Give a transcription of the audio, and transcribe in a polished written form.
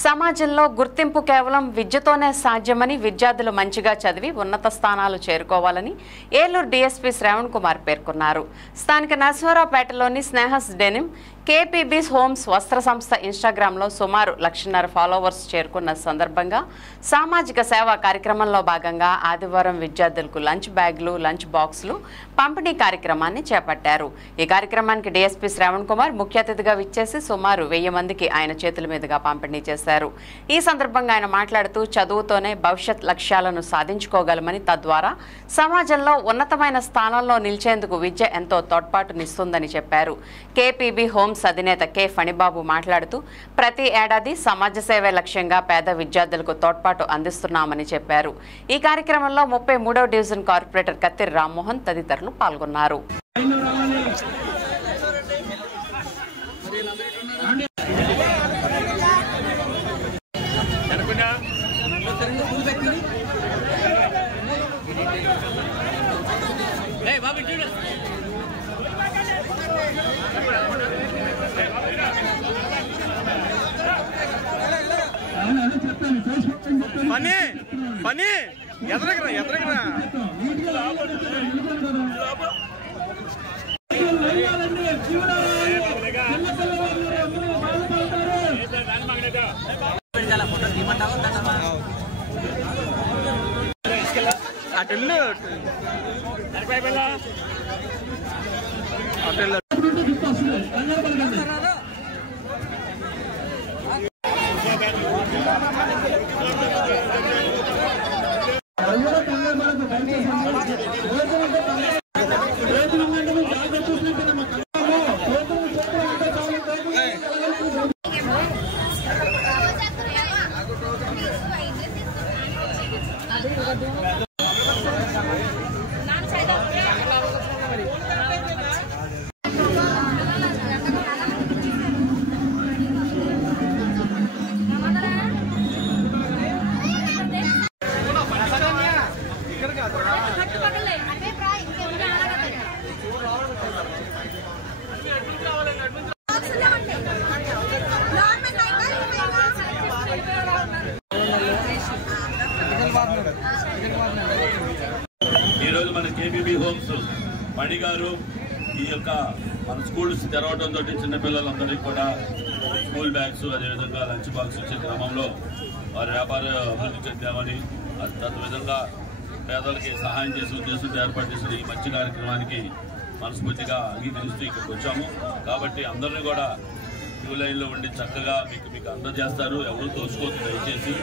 సమాజంలో గుర్తింపు కేవలం విద్యతోనే సాధ్యమని విద్యార్థులు మంచిగా చదివి ఉన్నత స్థానాలు చేరుకోవాలని ఏలూరు డీఎస్పీ శ్రవణ్ కుమార్ పేర్కొన్నారు. స్థానిక నర్సరావుపేటలోని స్నేహస్ డెనిమ్ కేపీబీస్ హోమ్స్ వస్త్ర సంస్థ ఇన్స్టాగ్రామ్లో సుమారు 1,50,000 ఫాలోవర్స్ చేరుకున్న సందర్భంగా సామాజిక సేవా కార్యక్రమంలో భాగంగా ఆదివారం విద్యార్థులకు లంచ్ బ్యాగ్లు, లంచ్ బాక్సులు పంపిణీ కార్యక్రమాన్ని చేపట్టారు. ఈ కార్యక్రమానికి డీఎస్పీ శ్రవణ్ కుమార్ ముఖ్య అతిథిగా విచ్చేసి సుమారు 1000 మందికి ఆయన చేతుల మీదుగా పంపిణీ చేశారు. ఈ సందర్భంగా ఆయన మాట్లాడుతూ చదువుతోనే భవిష్యత్ లక్ష్యాలను సాధించుకోగలమని, తద్వారా సమాజంలో ఉన్నతమైన స్థానంలో నిలిచేందుకు విద్య ఎంతో తోడ్పాటునిస్తుందని చెప్పారు. కేపీబీ హోమ్స్ అధినేత కె ఫణిబాబు మాట్లాడుతూ ప్రతి ఏడాది సమాజ సేవే లక్ష్యంగా పేద విద్యార్థులకు తోడ్పాటు అందిస్తున్నామని చెప్పారు. ఈ కార్యక్రమంలో 33వ డివిజన్ కార్పొరేటర్ కత్తిరి రామ్మోహన్ తదితరులు పాల్గొన్నారు. పని ఎదరగరా అటెళ్ళు ఈరోజు మన కేపీబీ హోమ్స్ మణి గారు ఈ యొక్క మన స్కూల్స్ తెరవడంతో చిన్నపిల్లలందరికీ కూడా స్కూల్ బ్యాగ్స్, అదేవిధంగా లంచ్ బాక్స్ ఇచ్చే క్రమంలో వారి వ్యాపార అభివృద్ధి చెందామని, తద్విధంగా పేదలకి సహాయం చేసే ఉద్దేశంతో ఏర్పాటు చేసిన ఈ మంచి కార్యక్రమానికి మనస్ఫూర్తిగా అంగీకరిస్తూ ఇక్కడికి వచ్చాము. కాబట్టి అందరినీ కూడా క్యూ లైన్లో ఉండి చక్కగా మీకు అందజేస్తారు. ఎవరు తోచుకోవద్దు దయచేసి.